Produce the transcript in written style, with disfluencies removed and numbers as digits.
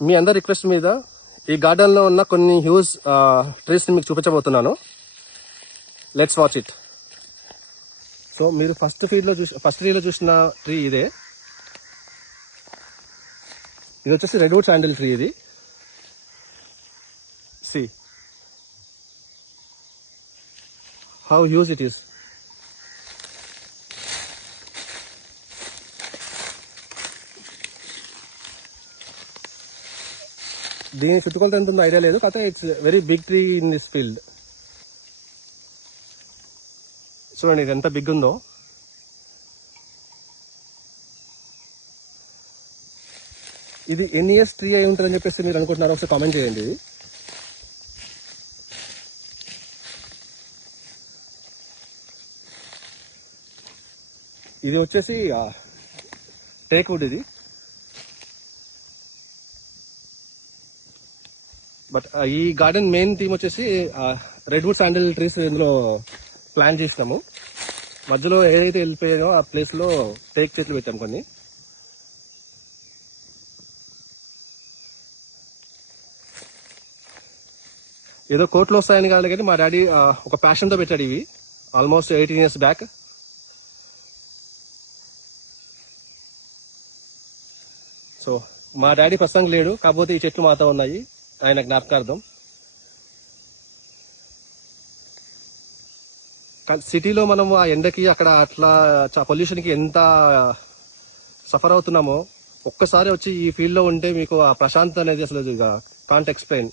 మీ అందరి రిక్వెస్ట్ మీద ఈ గార్డెన్ లో ఉన్న కొన్ని హ్యూజ్ ట్రీస్ ని మీకు చూపించబోతున్నాను. Let's watch it. సో మీరు ఫస్ట్ ట్రీలో చూసిన ట్రీ ఇదే. ఇది వచ్చేసి రెడ్వుడ్ శాండిల్ ట్రీ. ఇది see how huge it is. దీని చుట్టుకొలత ఎంత ఉందో ఐడియా లేదు, కాకపోతే it's very big tree in this field. చూడండి ఇది ఎంత బిగ్ ఉందో. ఇది ఎన్ని ఇయర్స్ ట్రీ అయి ఉంటుందని చెప్పేసి మీరు అనుకుంటున్నారో ఒకసారి కామెంట్ చేయండి. ఇది వచ్చేసి టేక్ వుడ్ ఇది. బట్ ఈ గార్డెన్ మెయిన్ థీమ్ వచ్చేసి రెడ్వుడ్ శాండిల్ ట్రీస్ ఇందులో ప్లాన్ చేసినాము. మధ్యలో ఏదైతే వెళ్ళిపోయాయో ఆ ప్లేస్ లో టేక్ చెట్లు పెట్టాము కొన్ని. ఏదో కోట్లు వస్తాయని కాదు కానీ మా డాడీ ఒక ప్యాషన్ తో పెట్టాడు ఇవి ఆల్మోస్ట్ 18 years బ్యాక్. సో మా డాడీ ప్రస్తుతానికి లేడు, కాకపోతే ఈ చెట్లు మాతో ఉన్నాయి ఆయన జ్ఞాపకార్థం. సిటీలో మనం ఆ ఎండకి అక్కడ అట్లా పొల్యూషన్ కి ఎంత సఫర్ అవుతున్నామో ఒక్కసారి వచ్చి ఈ ఫీల్డ్ లో ఉంటే మీకు ఆ ప్రశాంతత అనేది అసలు కాంట్ ఎక్స్ప్లెయిన్.